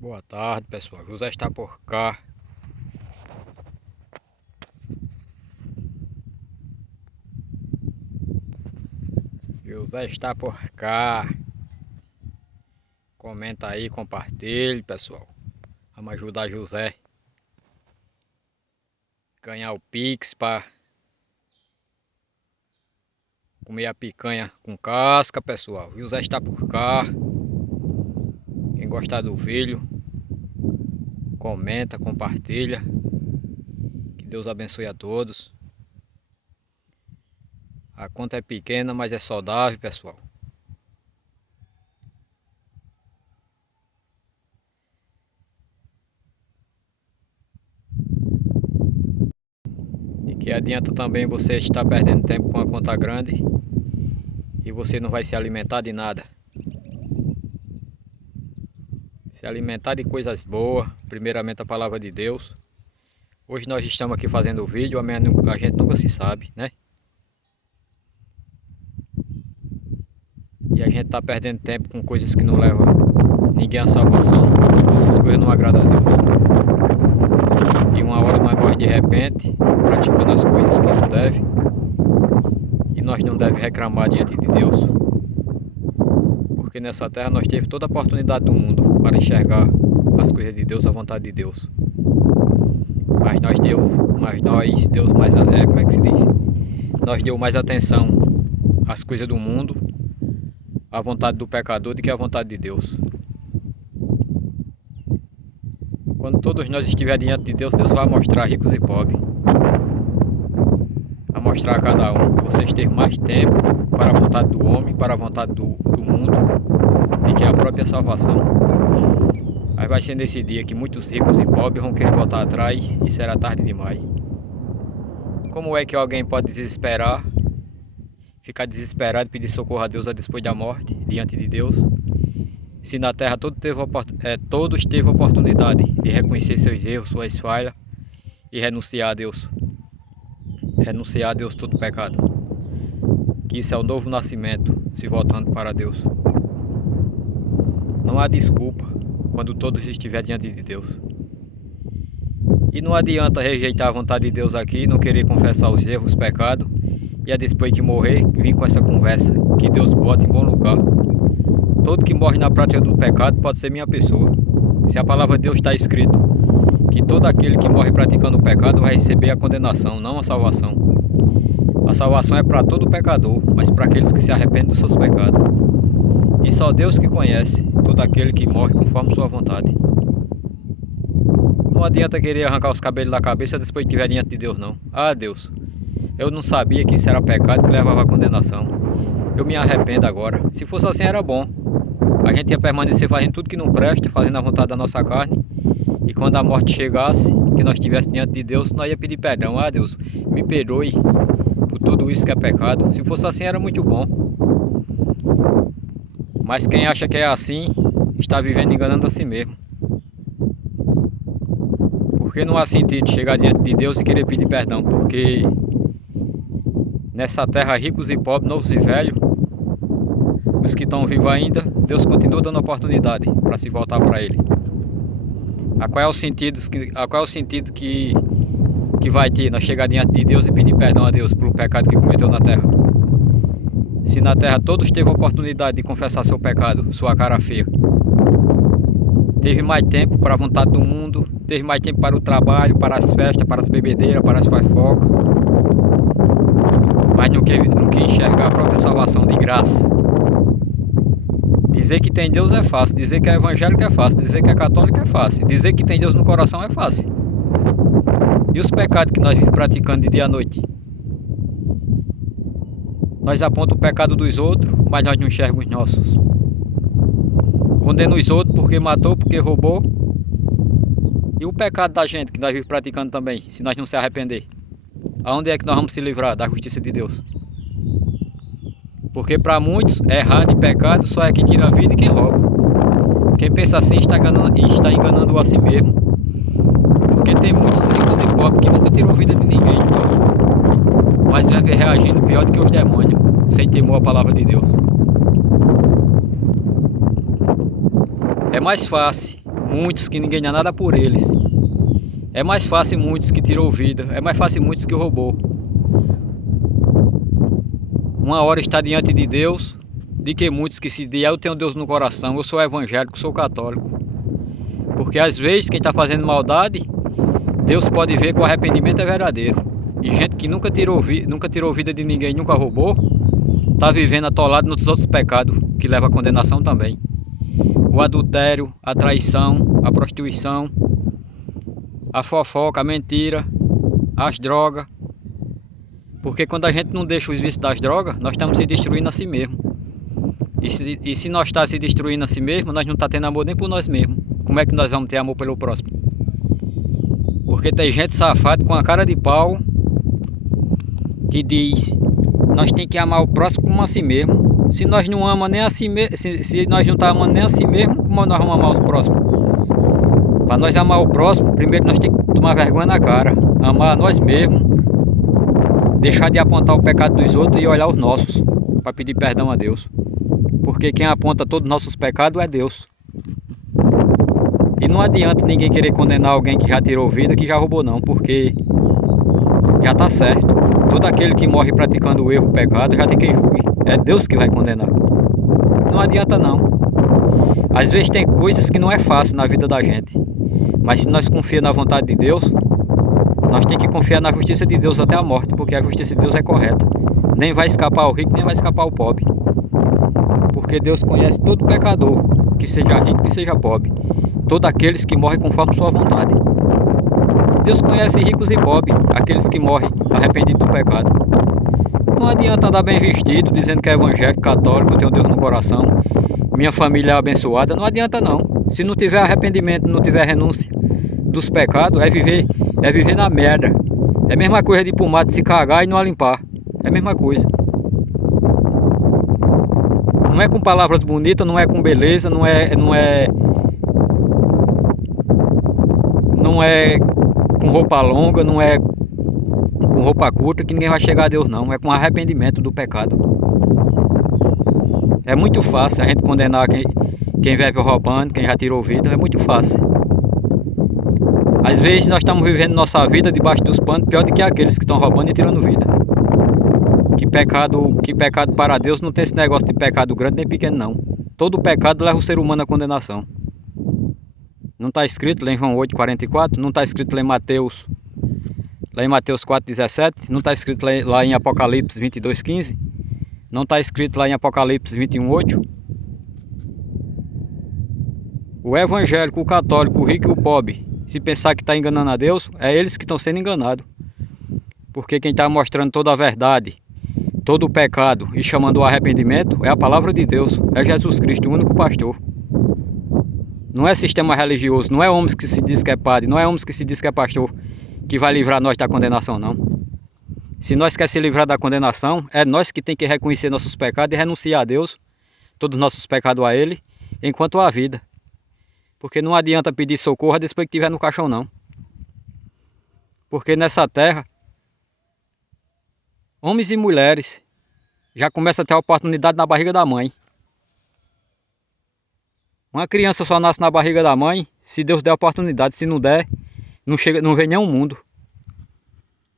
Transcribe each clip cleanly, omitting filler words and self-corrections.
Boa tarde, pessoal. José está por cá. José está por cá. Comenta aí, compartilhe, pessoal. Vamos ajudar José a ganhar o Pix para comer a picanha com casca, pessoal. José está por cá. Quem gostar do vídeo, comenta, compartilha. Que Deus abençoe a todos. A conta é pequena, mas é saudável, pessoal. E que adianta também você estar perdendo tempo com a conta grande e você não vai se alimentar de nada. Se alimentar de coisas boas, primeiramente a palavra de Deus. Hoje nós estamos aqui fazendo o vídeo, amanhã a gente nunca se sabe, né? E a gente está perdendo tempo com coisas que não levam ninguém à salvação. Essas coisas não agradam a Deus. E uma hora nós morremos de repente, praticando as coisas que não deve. E nós não devemos reclamar diante de Deus. Porque nessa terra nós tivemos toda a oportunidade do mundo para enxergar as coisas de Deus, a vontade de Deus. Mas nós deu mais, como é que se diz? Nós deu mais atenção às coisas do mundo, à vontade do pecador, do que à vontade de Deus. Quando todos nós estivermos diante de Deus, Deus vai mostrar ricos e pobres. Vai mostrar a cada um que vocês têm mais tempo para a vontade do homem, para a vontade do mundo, do que a própria salvação. Aí vai ser nesse dia que muitos ricos e pobres vão querer voltar atrás e será tarde demais. Como é que alguém pode desesperar, ficar desesperado e pedir socorro a Deus depois da morte, diante de Deus? Se na terra todos teve oportunidade de reconhecer seus erros, suas falhas e renunciar a Deus. Renunciar a Deus todo pecado. Que isso é o novo nascimento, se voltando para Deus. Não há desculpa quando todos estiverem diante de Deus. E não adianta rejeitar a vontade de Deus aqui, não querer confessar os erros, os pecados, e depois que morrer, vir com essa conversa, que Deus bota em bom lugar. Todo que morre na prática do pecado pode ser minha pessoa. Se a palavra de Deus está escrito que todo aquele que morre praticando o pecado vai receber a condenação, não a salvação. A salvação é para todo pecador, mas para aqueles que se arrependem dos seus pecados. E só Deus que conhece todo aquele que morre conforme sua vontade. Não adianta querer arrancar os cabelos da cabeça depois que estiver diante de Deus, não. Ah, Deus, eu não sabia que isso era pecado que levava à condenação. Eu me arrependo agora. Se fosse assim era bom. A gente ia permanecer fazendo tudo que não presta, fazendo a vontade da nossa carne. E quando a morte chegasse, que nós estivéssemos diante de Deus, nós ia pedir perdão. Ah, Deus, me perdoe por tudo isso que é pecado. Se fosse assim era muito bom. Mas quem acha que é assim, está vivendo enganando a si mesmo. Porque não há sentido chegar diante de Deus e querer pedir perdão. Porque nessa terra, ricos e pobres, novos e velhos, os que estão vivos ainda, Deus continua dando oportunidade para se voltar para Ele. Qual é o sentido que vai ter nós chegar diante de Deus e pedir perdão a Deus pelo pecado que cometeu na terra? Se na terra todos teve a oportunidade de confessar seu pecado, sua cara feia. Teve mais tempo para a vontade do mundo, teve mais tempo para o trabalho, para as festas, para as bebedeiras, para as fofocas. Mas não quer enxergar a própria salvação de graça. Dizer que tem Deus é fácil, dizer que é evangélico é fácil, dizer que é católico é fácil, dizer que tem Deus no coração é fácil. E os pecados que nós vivemos praticando de dia à noite? Nós apontamos o pecado dos outros, mas nós não enxergamos os nossos. Condena os outros porque matou, porque roubou. E o pecado da gente que nós vivemos praticando também, se nós não se arrepender? Aonde é que nós vamos se livrar da justiça de Deus? Porque para muitos, errado e pecado só é quem tira a vida e quem rouba. Quem pensa assim está enganando a si mesmo. Porque tem muitos ricos e pobres que nunca tirou a vida de ninguém, nunca roubou. Mas vive reagindo pior do que os demônios, sem temor à palavra de Deus. É mais fácil muitos que ninguém dá nada por eles. É mais fácil muitos que tirou vida, é mais fácil muitos que roubou. Uma hora está diante de Deus, de que muitos que se dizem, eu tenho Deus no coração, eu sou evangélico, sou católico. Porque às vezes quem está fazendo maldade, Deus pode ver que o arrependimento é verdadeiro. E gente que nunca tirou vida de ninguém, nunca roubou, está vivendo atolado nos outros pecados, que leva à condenação também. O adultério, a traição, a prostituição, a fofoca, a mentira, as drogas. Porque quando a gente não deixa os vícios das drogas, nós estamos se destruindo a si mesmo. E se nós estamos se destruindo a si mesmo, nós não estamos tendo amor nem por nós mesmos. Como é que nós vamos ter amor pelo próximo? Porque tem gente safada com a cara de pau que diz, nós temos que amar o próximo como a si mesmo. Se nós não amamos nem a si mesmo, se nós não estamos amando nem a si mesmo, como nós vamos amar o próximo? Para nós amar o próximo, primeiro nós temos que tomar vergonha na cara, amar a nós mesmos, deixar de apontar o pecado dos outros e olhar os nossos, para pedir perdão a Deus. Porque quem aponta todos os nossos pecados é Deus. E não adianta ninguém querer condenar alguém que já tirou vida, que já roubou não, porque já está certo. Todo aquele que morre praticando o erro, o pecado, já tem quem julgue. É Deus que vai condenar. Não adianta não. Às vezes tem coisas que não é fácil na vida da gente. Mas se nós confiamos na vontade de Deus, nós temos que confiar na justiça de Deus até a morte, porque a justiça de Deus é correta. Nem vai escapar o rico, nem vai escapar o pobre. Porque Deus conhece todo pecador, que seja rico, que seja pobre. Todos aqueles que morrem conforme sua vontade. Deus conhece ricos e pobres, aqueles que morrem arrependidos do pecado. Não adianta andar bem vestido, dizendo que é evangélico, católico, eu tenho Deus no coração, minha família é abençoada. Não adianta não. Se não tiver arrependimento, não tiver renúncia dos pecados, é viver na merda. É a mesma coisa de ir pro mato se cagar e não a limpar. É a mesma coisa. Não é com palavras bonitas, não é com beleza, não é com roupa longa, não é com roupa curta que ninguém vai chegar a Deus não. É com arrependimento do pecado. É muito fácil a gente condenar quem vive roubando, quem já tirou vida, é muito fácil. Às vezes nós estamos vivendo nossa vida debaixo dos panos, pior do que aqueles que estão roubando e tirando vida. Que pecado para Deus não tem esse negócio de pecado grande nem pequeno não. Todo pecado leva o ser humano à condenação. Não está escrito lá em João 8,44, não está escrito lá em Mateus 4,17, não está escrito lá em Apocalipse 22,15, não está escrito lá em Apocalipse 21,8. O evangélico, o católico, o rico e o pobre, se pensar que está enganando a Deus, é eles que estão sendo enganados. Porque quem está mostrando toda a verdade, todo o pecado e chamando o arrependimento é a palavra de Deus, é Jesus Cristo, o único pastor. Não é sistema religioso, não é homem que se diz que é padre, não é homem que se diz que é pastor que vai livrar nós da condenação, não. Se nós queremos se livrar da condenação, é nós que tem que reconhecer nossos pecados e renunciar a Deus, todos os nossos pecados a Ele, enquanto há vida. Porque não adianta pedir socorro depois que estiver no caixão, não. Porque nessa terra, homens e mulheres já começam a ter a oportunidade na barriga da mãe. Uma criança só nasce na barriga da mãe se Deus der a oportunidade. Se não der, não vem nem ao mundo.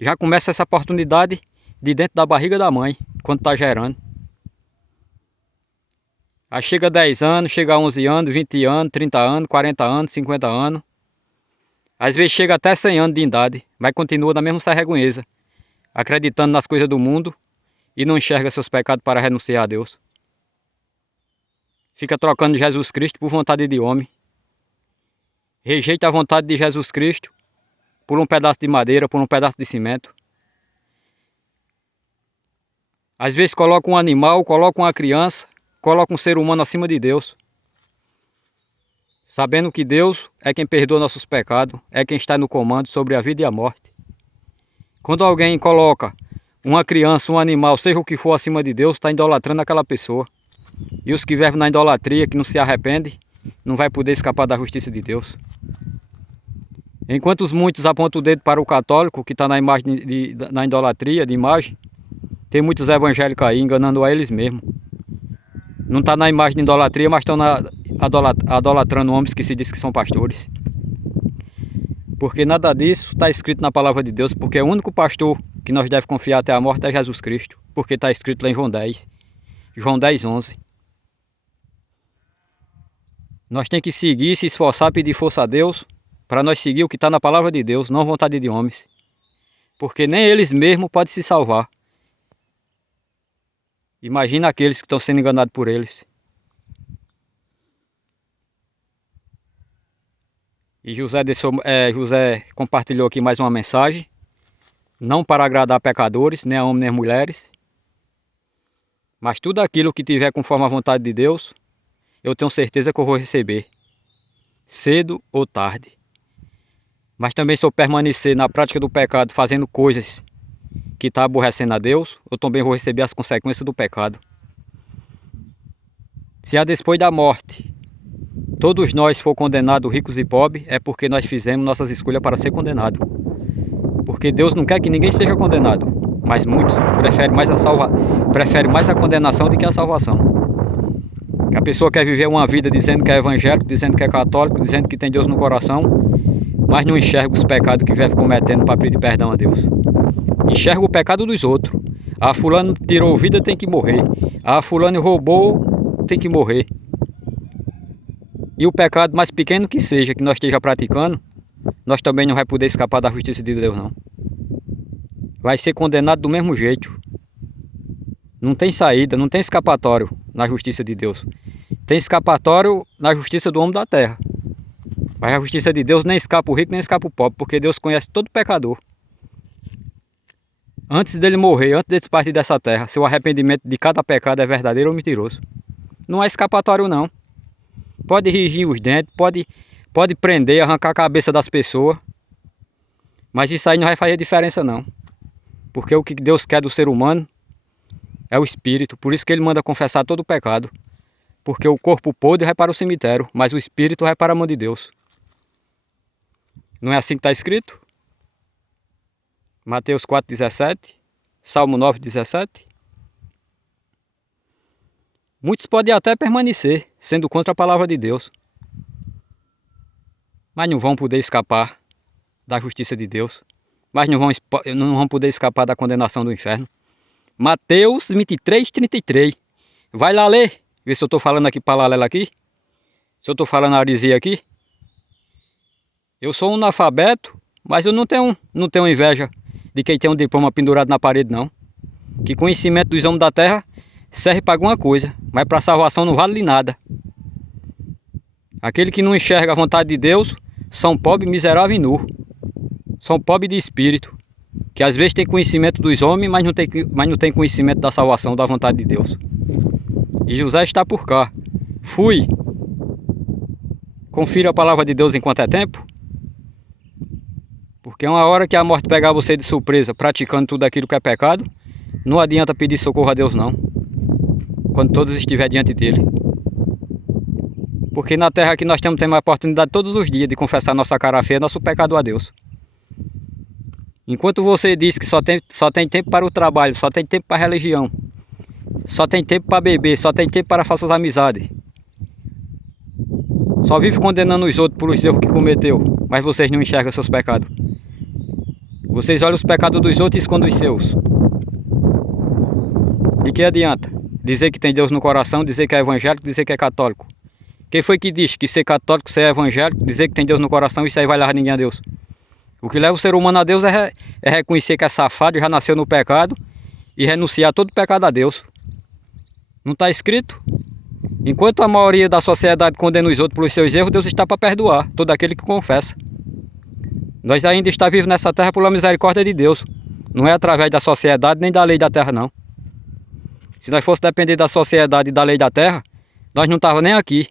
Já começa essa oportunidade de dentro da barriga da mãe, quando está gerando. Aí chega 10 anos, chega 11 anos, 20 anos, 30 anos, 40 anos, 50 anos. Às vezes chega até 100 anos de idade, mas continua da mesma serregunheza, acreditando nas coisas do mundo e não enxerga seus pecados para renunciar a Deus. Fica trocando Jesus Cristo por vontade de homem. Rejeita a vontade de Jesus Cristo por um pedaço de madeira, por um pedaço de cimento. Às vezes coloca um animal, coloca uma criança, coloca um ser humano acima de Deus. Sabendo que Deus é quem perdoa nossos pecados, é quem está no comando sobre a vida e a morte. Quando alguém coloca uma criança, um animal, seja o que for acima de Deus, está idolatrando aquela pessoa. E os que vivem na idolatria, que não se arrependem, não vai poder escapar da justiça de Deus. Enquanto os muitos apontam o dedo para o católico, que está na na idolatria de imagem, tem muitos evangélicos aí enganando a eles mesmos. Não está na imagem de idolatria, mas estão idolatrando homens que se diz que são pastores. Porque nada disso está escrito na palavra de Deus, porque o único pastor que nós devemos confiar até a morte é Jesus Cristo, porque está escrito lá em João 10, João 10, 11. Nós temos que seguir, se esforçar, pedir força a Deus, para nós seguir o que está na palavra de Deus, não vontade de homens. Porque nem eles mesmos podem se salvar. Imagina aqueles que estão sendo enganados por eles. E José compartilhou aqui mais uma mensagem. Não para agradar pecadores, nem a homens nem a mulheres. Mas tudo aquilo que tiver conforme a vontade de Deus, eu tenho certeza que eu vou receber. Cedo ou tarde. Mas também se eu permanecer na prática do pecado, fazendo coisas que estão aborrecendo a Deus, eu também vou receber as consequências do pecado. Se a depois da morte, todos nós for condenados, ricos e pobres, é porque nós fizemos nossas escolhas para ser condenados. Porque Deus não quer que ninguém seja condenado, mas muitos preferem mais a condenação do que a salvação. A pessoa quer viver uma vida dizendo que é evangélico, dizendo que é católico, dizendo que tem Deus no coração, mas não enxerga os pecados que vive cometendo para pedir perdão a Deus. Enxerga o pecado dos outros. Ah, fulano tirou vida, tem que morrer. Ah, fulano roubou, tem que morrer. E o pecado mais pequeno que seja, que nós esteja praticando, nós também não vai poder escapar da justiça de Deus, não. Vai ser condenado do mesmo jeito. Não tem saída, não tem escapatório na justiça de Deus. Tem escapatório na justiça do homem da terra. Mas a justiça de Deus nem escapa o rico, nem escapa o pobre, porque Deus conhece todo pecador. Antes dele morrer, antes dele partir dessa terra, se o arrependimento de cada pecado é verdadeiro ou mentiroso. Não é escapatório, não. Pode rigir os dentes, pode prender, arrancar a cabeça das pessoas. Mas isso aí não vai fazer diferença, não. Porque o que Deus quer do ser humano é o espírito. Por isso que ele manda confessar todo o pecado. Porque o corpo podre vai para o cemitério, mas o espírito vai para a mão de Deus. Não é assim que está escrito? Mateus 4,17, Salmo 9,17. Muitos podem até permanecer, sendo contra a palavra de Deus. Mas não vão poder escapar da justiça de Deus. Mas não vão poder escapar da condenação do inferno. Mateus 23,33. Vai lá ler. Vê se eu estou falando aqui paralela aqui. Se eu estou falando arisia aqui. Eu sou um analfabeto, mas eu não tenho inveja de quem tem um diploma pendurado na parede, não. Que conhecimento dos homens da terra serve para alguma coisa, mas para a salvação não vale de nada. Aquele que não enxerga a vontade de Deus são pobres, miseráveis e nu. São pobres de espírito, que às vezes tem conhecimento dos homens, mas não tem conhecimento da salvação, da vontade de Deus. E José está por cá. Fui. Confira a palavra de Deus enquanto é tempo. Porque uma hora que a morte pegar você de surpresa, praticando tudo aquilo que é pecado, não adianta pedir socorro a Deus, não. Quando todos estiverem diante dele. Porque na terra aqui nós temos a oportunidade todos os dias de confessar nossa cara feia, nosso pecado a Deus. Enquanto você diz que só tem tempo para o trabalho, só tem tempo para a religião, só tem tempo para beber, só tem tempo para falsas amizades, só vive condenando os outros por os erros que cometeu, mas vocês não enxergam seus pecados. Vocês olham os pecados dos outros e escondem os seus. De que adianta? Dizer que tem Deus no coração, dizer que é evangélico, dizer que é católico. Quem foi que disse que ser católico, ser evangélico, dizer que tem Deus no coração, isso aí vai levar ninguém a Deus? O que leva o ser humano a Deus é reconhecer que é safado, já nasceu no pecado e renunciar todo pecado a Deus. Não está escrito? Enquanto a maioria da sociedade condena os outros pelos seus erros, Deus está para perdoar todo aquele que confessa. Nós ainda estamos vivos nessa terra pela misericórdia de Deus. Não é através da sociedade nem da lei da terra, não. Se nós fosse depender da sociedade e da lei da terra, nós não estávamos nem aqui.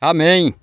Amém.